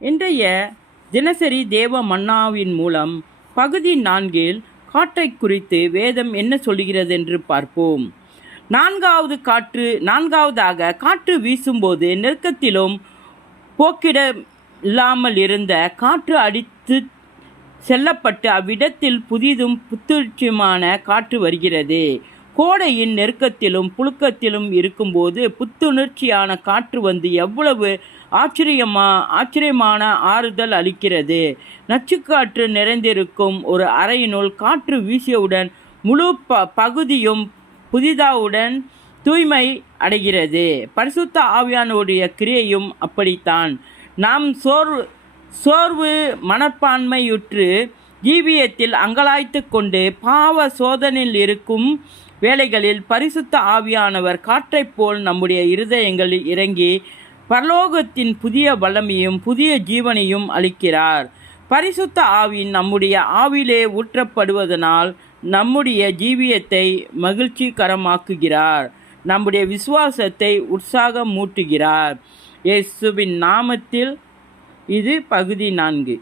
இன்றைய தினசரி தேவ மன்னாவின் மூலம் பகுதி 4இல் காற்றை குறித்து வேதம் என்ன சொல்கிறது என்று பார்ப்போம். நான்காவதாக காற்று வீசும்போது நெருக்கத்திலும் போக்கிட இல்லாமல் இருந்த காற்று அடித்து செல்லப்பட்டு அவ்விடத்தில் புதிதும் புத்துணர்ச்சியுமான காற்று வருகிறது. கோடையின் நெருக்கத்திலும் புழுக்கத்திலும் இருக்கும்போது புத்துணர்ச்சியான காற்று வந்து எவ்வளவு ஆச்சரியமான ஆறுதல் அளிக்கிறது. நச்சுக்காற்று நிறைந்திருக்கும் ஒரு அறையினுள் காற்று வீசியவுடன் முழு பகுதியும் புதிதாவுடன் தூய்மை அடைகிறது. பரிசுத்த ஆவியானுடைய கிரியையும் அப்படித்தான். நாம் சோர்வு மனப்பான்மையுற்று ஜீவியத்தில் அங்கலாய்த்து கொண்டு பாவ சோதனையில் இருக்கும் வேளைகளில் பரிசுத்த ஆவியானவர் காற்றைப் போல் நம்முடைய இருதயங்களில் இறங்கி பரலோகத்தின் புதிய வல்லமையும் புதிய ஜீவனையும் அளிக்கிறார். பரிசுத்த ஆவி நம்முடைய ஆவிலே ஊற்றப்படுவதனால் நம்முடைய ஜீவியத்தை மகிழ்ச்சிகரமாக்குகிறார். நம்முடைய விசுவாசத்தை உற்சாகமூட்டுகிறார். இயேசுவின் நாமத்தில் இது பகுதி 4.